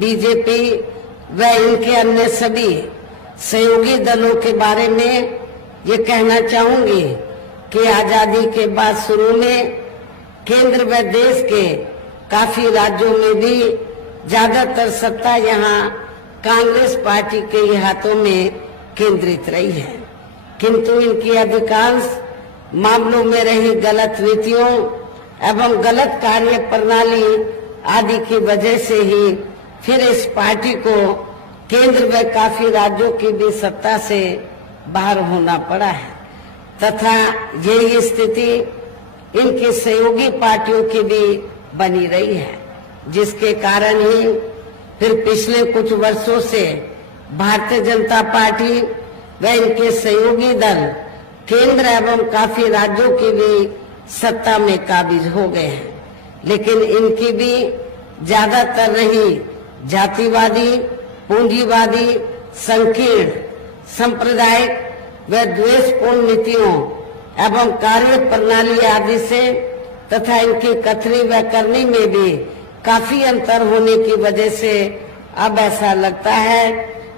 BJP व इनके अन्य सभी सहयोगी दलों के बारे में ये कहना चाहूंगी कि आजादी के बाद शुरू में केंद्र व देश के काफी राज्यों में भी ज्यादातर सत्ता यहाँ कांग्रेस पार्टी के ही हाथों में केंद्रित रही है, किंतु इनकी अधिकांश मामलों में रही गलत नीतियों एवं गलत कार्य प्रणाली आदि की वजह से ही फिर इस पार्टी को केंद्र व काफी राज्यों की भी सत्ता से बाहर होना पड़ा है तथा यही स्थिति इनकी सहयोगी पार्टियों की भी बनी रही है, जिसके कारण ही फिर पिछले कुछ वर्षों से भारतीय जनता पार्टी व इनके सहयोगी दल केंद्र एवं काफी राज्यों की भी सत्ता में काबिज हो गए हैं, लेकिन इनकी भी ज्यादातर रही जातिवादी, पूंजीवादी, संकीर्ण, सांप्रदायिक व द्वेषपूर्ण नीतियों एवं कार्य प्रणाली आदि से तथा इनकी कथनी व करनी में भी काफी अंतर होने की वजह से अब ऐसा लगता है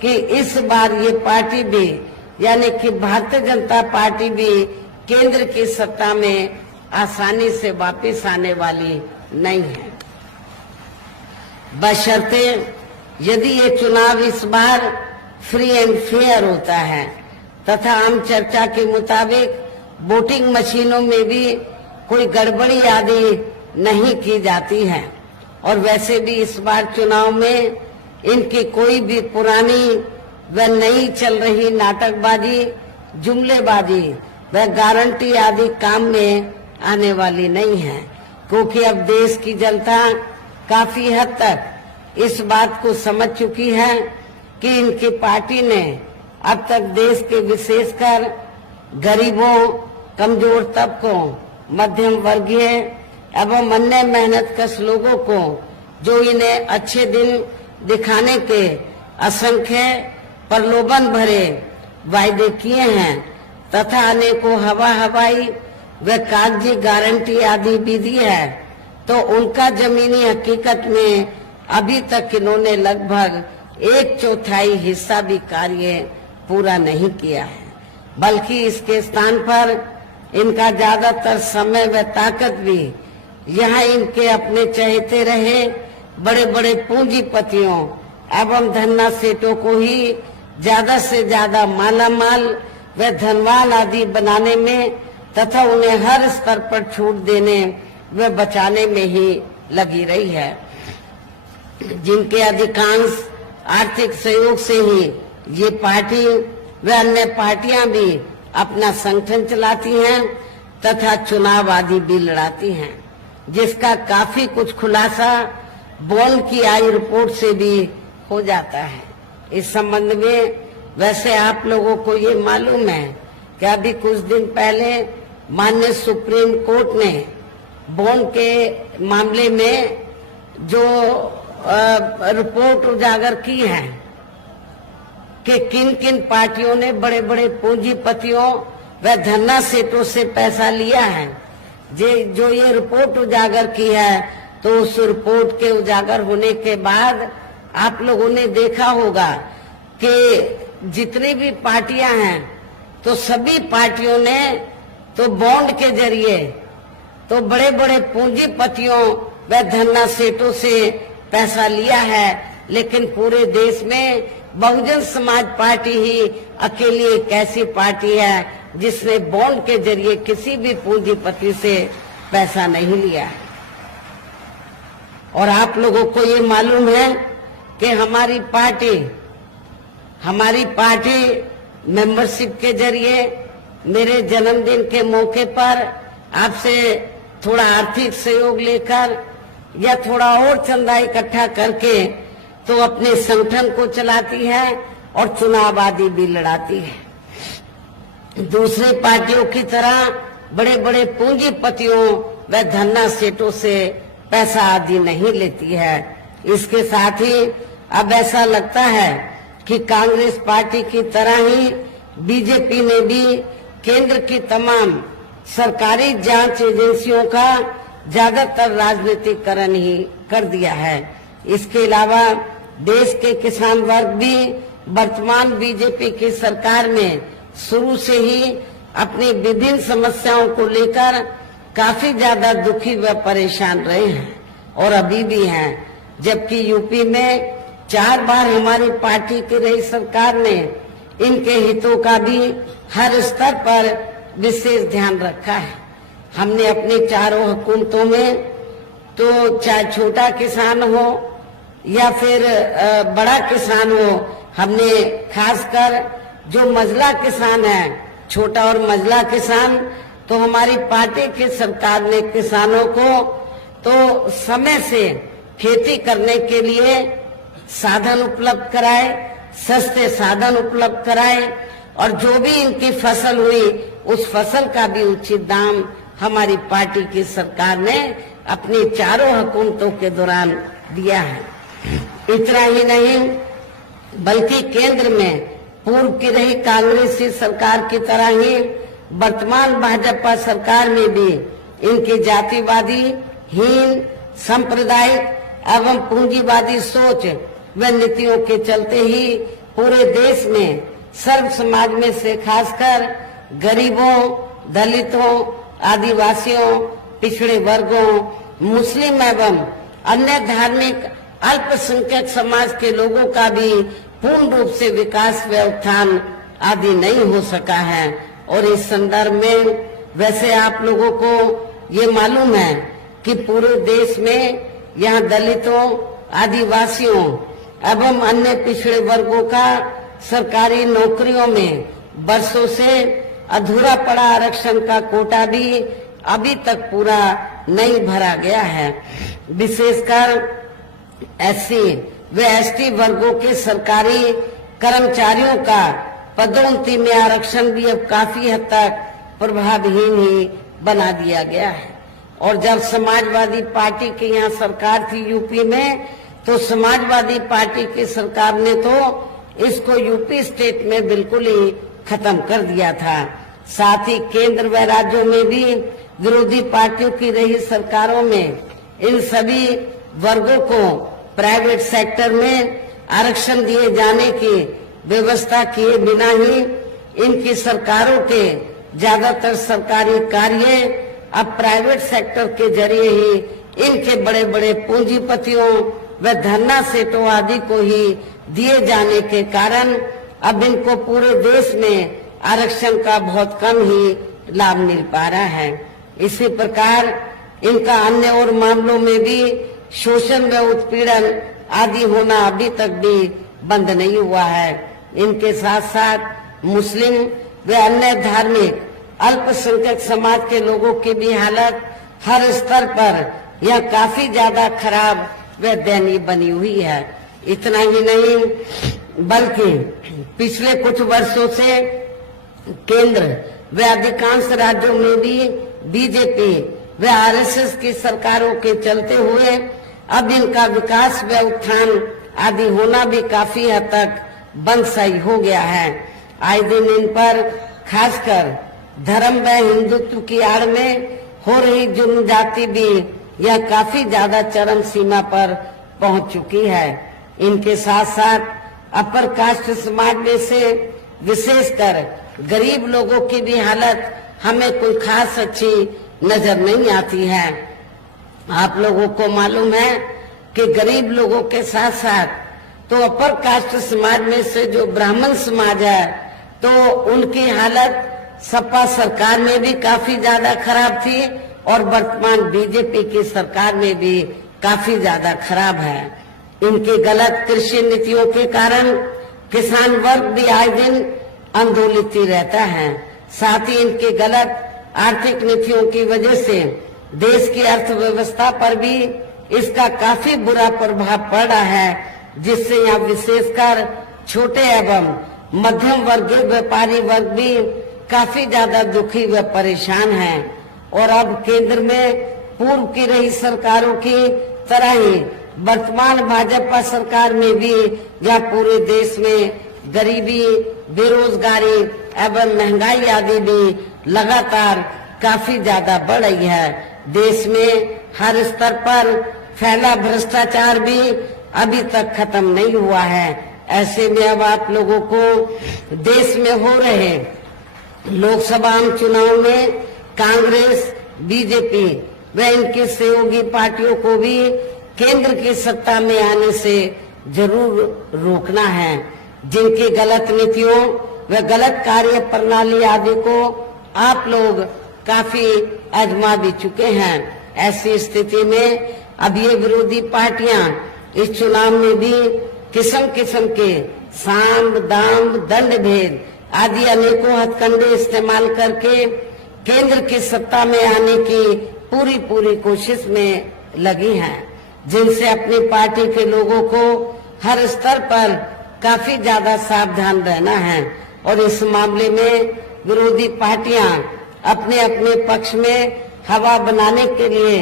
कि इस बार ये पार्टी भी यानी कि भारतीय जनता पार्टी भी केंद्र की सत्ता में आसानी से वापस आने वाली नहीं है, बशर्ते यदि ये चुनाव इस बार फ्री एंड फेयर होता है तथा आम चर्चा के मुताबिक वोटिंग मशीनों में भी कोई गड़बड़ी आदि नहीं की जाती है और वैसे भी इस बार चुनाव में इनकी कोई भी पुरानी व नई चल रही नाटकबाजी, जुमलेबाजी व गारंटी आदि काम में आने वाली नहीं है, क्योंकि अब देश की जनता काफी हद तक इस बात को समझ चुकी है कि इनकी पार्टी ने अब तक देश के विशेषकर गरीबों, कमजोर तबकों, मध्यम वर्गीय एवं अन्य मेहनतकश लोगों को जो इन्हें अच्छे दिन दिखाने के असंख्य प्रलोभन भरे वायदे किए हैं तथा अनेकों हवाई व कागजी गारंटी आदि भी दी है, तो उनका जमीनी हकीकत में अभी तक इन्होंने लगभग 1/4 हिस्सा भी कार्य पूरा नहीं किया है, बल्कि इसके स्थान पर इनका ज्यादातर समय व ताकत भी यहाँ इनके अपने चहेते रहे बड़े बड़े पूंजीपतियों एवं धन्ना सेठों को ही ज्यादा से ज्यादा मालामाल व धनवान आदि बनाने में तथा उन्हें हर स्तर पर छूट देने व बचाने में ही लगी रही है, जिनके अधिकांश आर्थिक सहयोग से ही ये पार्टी व अन्य पार्टियां भी अपना संगठन चलाती हैं तथा चुनाव आदि भी लड़ाती हैं, जिसका काफी कुछ खुलासा बॉन की आई रिपोर्ट से भी हो जाता है। इस संबंध में वैसे आप लोगों को ये मालूम है कि अभी कुछ दिन पहले माननीय सुप्रीम कोर्ट ने बॉन के मामले में जो रिपोर्ट उजागर की है कि किन किन पार्टियों ने बड़े बड़े पूंजीपतियों व धन्ना सेठों से पैसा लिया है, जो ये रिपोर्ट उजागर की है, तो उस रिपोर्ट के उजागर होने के बाद आप लोगों ने देखा होगा कि जितनी भी पार्टियां हैं तो सभी पार्टियों ने तो बॉन्ड के जरिए तो बड़े बड़े पूंजीपतियों व धन्ना सेठों से पैसा लिया है, लेकिन पूरे देश में बहुजन समाज पार्टी ही अकेली एक ऐसी पार्टी है जिसने बॉन्ड के जरिए किसी भी पूंजीपति से पैसा नहीं लिया है। और आप लोगों को ये मालूम है कि हमारी पार्टी मेंबरशिप के जरिए मेरे जन्मदिन के मौके पर आपसे थोड़ा आर्थिक सहयोग लेकर या थोड़ा और चंदा इकट्ठा करके तो अपने संगठन को चलाती है और चुनाव आदि भी लड़ाती है। दूसरी पार्टियों की तरह बड़े बड़े पूंजीपतियों व धन्ना सेठों से पैसा आदि नहीं लेती है। इसके साथ ही अब ऐसा लगता है कि कांग्रेस पार्टी की तरह ही बीजेपी ने भी केंद्र की तमाम सरकारी जांच एजेंसियों का ज्यादातर राजनीतिकरण ही कर दिया है। इसके अलावा देश के किसान वर्ग भी वर्तमान बीजेपी की सरकार में शुरू से ही अपनी विभिन्न समस्याओं को लेकर काफी ज्यादा दुखी व परेशान रहे हैं और अभी भी हैं। जबकि यूपी में 4 बार हमारी पार्टी की रही सरकार ने इनके हितों का भी हर स्तर पर विशेष ध्यान रखा है। हमने अपनी चारों हुकूमतों में तो चाहे छोटा किसान हो या फिर बड़ा किसान हो, हमने खासकर जो मझला किसान है, छोटा और मझला किसान, तो हमारी पार्टी की सरकार ने किसानों को तो समय से खेती करने के लिए साधन उपलब्ध कराए, सस्ते साधन उपलब्ध कराए और जो भी इनकी फसल हुई उस फसल का भी उचित दाम हमारी पार्टी की सरकार ने अपनी चारों हुकूमतों के दौरान दिया है। इतना ही नहीं बल्कि केंद्र में पूर्व की रही कांग्रेसी सरकार की तरह ही वर्तमान भाजपा सरकार में भी इनकी जातिवादी, हीन, सांप्रदायिक एवं पूंजीवादी सोच व नीतियों के चलते ही पूरे देश में सर्व समाज में से खासकर गरीबों, दलितों, आदिवासियों, पिछड़े वर्गों, मुस्लिम एवं अन्य धार्मिक अल्पसंख्यक समाज के लोगों का भी पूर्ण रूप से विकास व उत्थान आदि नहीं हो सका है। और इस संदर्भ में वैसे आप लोगों को ये मालूम है कि पूरे देश में यहाँ दलितों, आदिवासियों एवं अन्य पिछड़े वर्गों का सरकारी नौकरियों में वर्षों से अधूरा पड़ा आरक्षण का कोटा भी अभी तक पूरा नहीं भरा गया है। विशेषकर एससी व एसटी वर्गों के सरकारी कर्मचारियों का पदोन्नति में आरक्षण भी अब काफी हद तक प्रभावहीन ही बना दिया गया है। और जब समाजवादी पार्टी की यहाँ सरकार थी यूपी में, तो समाजवादी पार्टी की सरकार ने तो इसको यूपी स्टेट में बिल्कुल ही खत्म कर दिया था। साथ ही केंद्र व राज्यों में भी विरोधी पार्टियों की रही सरकारों में इन सभी वर्गों को प्राइवेट सेक्टर में आरक्षण दिए जाने की व्यवस्था किए बिना ही इनकी सरकारों के ज्यादातर सरकारी कार्य अब प्राइवेट सेक्टर के जरिए ही इनके बड़े बड़े पूंजीपतियों व धन्ना सेठों आदि को ही दिए जाने के कारण अब इनको पूरे देश में आरक्षण का बहुत कम ही लाभ मिल पा रहा है। इसी प्रकार इनका अन्य और मामलों में भी शोषण व उत्पीड़न आदि होना अभी तक भी बंद नहीं हुआ है। इनके साथ साथ मुस्लिम व अन्य धार्मिक अल्पसंख्यक समाज के लोगों की भी हालत हर स्तर पर यह काफी ज्यादा खराब व दयनीय बनी हुई है। इतना ही नहीं बल्कि पिछले कुछ वर्षों से केंद्र व अधिकांश राज्यों में भी बीजेपी व आरएसएस की सरकारों के चलते हुए अब इनका विकास व उत्थान आदि होना भी काफी हद तक बंद सही हो गया है। आए दिन इन पर खासकर धर्म व हिंदुत्व की आड़ में हो रही जुर्म जाति भी यह काफी ज्यादा चरम सीमा पर पहुंच चुकी है। इनके साथ साथ अपर कास्ट समाज में से विशेषकर गरीब लोगों की भी हालत हमें कोई खास अच्छी नजर नहीं आती है। आप लोगों को मालूम है कि गरीब लोगों के साथ साथ तो अपर कास्ट समाज में से जो ब्राह्मण समाज है तो उनकी हालत सपा सरकार में भी काफी ज्यादा खराब थी और वर्तमान बीजेपी की सरकार में भी काफी ज्यादा खराब है। इनकी गलत कृषि नीतियों के कारण किसान वर्ग भी आए दिन आंदोलित ही रहता है। साथ ही इनकी गलत आर्थिक नीतियों की वजह से देश की अर्थव्यवस्था पर भी इसका काफी बुरा प्रभाव पड़ रहा है, जिससे यहाँ विशेषकर छोटे एवं मध्यम वर्गीय व्यापारी वर्ग भी काफी ज्यादा दुखी व परेशान हैं। और अब केंद्र में पूर्व की रही सरकारों की तरह ही वर्तमान भाजपा सरकार में भी यह पूरे देश में गरीबी, बेरोजगारी एवं महंगाई आदि भी लगातार काफी ज्यादा बढ़ रही है। देश में हर स्तर पर फैला भ्रष्टाचार भी अभी तक खत्म नहीं हुआ है। ऐसे में अब आप लोगों को देश में हो रहे लोकसभा चुनाव में कांग्रेस, बीजेपी व इनकी सहयोगी पार्टियों को भी केंद्र की सत्ता में आने से जरूर रोकना है। जिनकी गलत नीतियों व गलत कार्य प्रणाली आदि को आप लोग काफी आजमा भी चुके हैं। ऐसी स्थिति में अब ये विरोधी पार्टियां इस चुनाव में भी किस्म किस्म के साम, दाम, दंड भेद आदि अनेकों हथकंडे इस्तेमाल करके केंद्र की सत्ता में आने की पूरी कोशिश में लगी हैं, जिनसे अपनी पार्टी के लोगों को हर स्तर पर काफी ज्यादा सावधान रहना है। और इस मामले में विरोधी पार्टियां अपने अपने पक्ष में हवा बनाने के लिए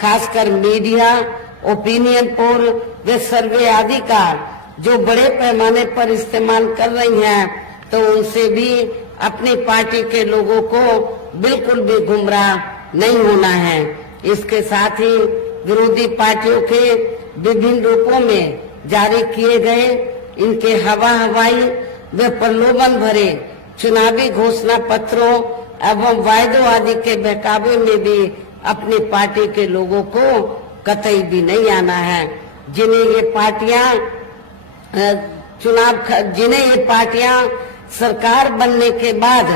खासकर मीडिया, ओपिनियन पोल व सर्वे आदि का जो बड़े पैमाने पर इस्तेमाल कर रही हैं, तो उनसे भी अपनी पार्टी के लोगों को बिल्कुल भी गुमराह नहीं होना है। इसके साथ ही विरोधी पार्टियों के विभिन्न रूपों में जारी किए गए इनके हवाई व प्रलोभन भरे चुनावी घोषणा पत्रों एवं वायदों आदि के बहकावे में भी अपनी पार्टी के लोगों को कतई भी नहीं आना है। जिन्हें ये पार्टियां सरकार बनने के बाद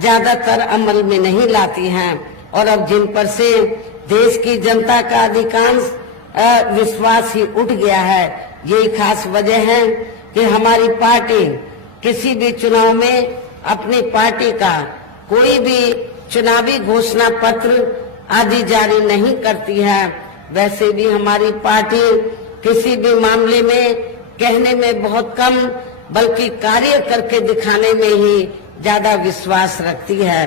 ज्यादातर अमल में नहीं लाती हैं और अब जिन पर से देश की जनता का अधिकांश विश्वास ही उठ गया है, यही खास वजह है कि हमारी पार्टी किसी भी चुनाव में अपनी पार्टी का कोई भी चुनावी घोषणा पत्र आदि जारी नहीं करती है। वैसे भी हमारी पार्टी किसी भी मामले में कहने में बहुत कम बल्कि कार्य करके दिखाने में ही ज्यादा विश्वास रखती है।